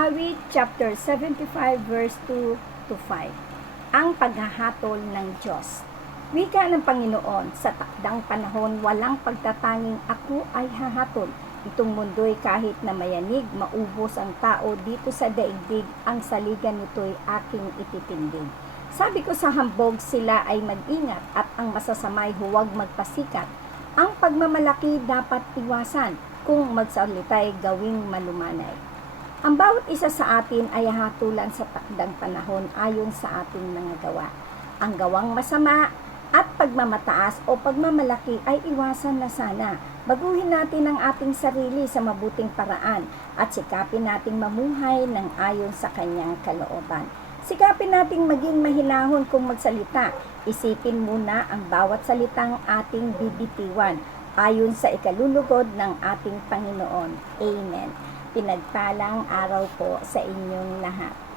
Awit chapter 75 verse 2 to 5. Ang paghahatol ng Diyos. Wika ng Panginoon, sa takdang panahon walang pagtatanging ako ay hahatol. Itong mundo'y kahit na mayanig, maubos ang tao dito sa daigdig, ang saligan nito'y aking ititindig. Sabi ko sa hambog sila ay mag-ingat at ang masasamay huwag magpasikat. Ang pagmamalaki dapat iwasan kung magsalita'y gawing malumanay. Ang bawat isa sa atin ay hatulan sa takdang panahon ayon sa ating mga gawa. Ang gawang masama at pagmamataas o pagmamalaki ay iwasan na sana. Baguhin natin ang ating sarili sa mabuting paraan at sikapin nating mamuhay ng ayon sa kanyang kalooban. Sikapin nating maging mahinahon kung magsalita. Isipin muna ang bawat salitang ating bibitiwan ayon sa ikalulugod ng ating Panginoon. Amen. Pinagpalang araw po sa inyong lahat.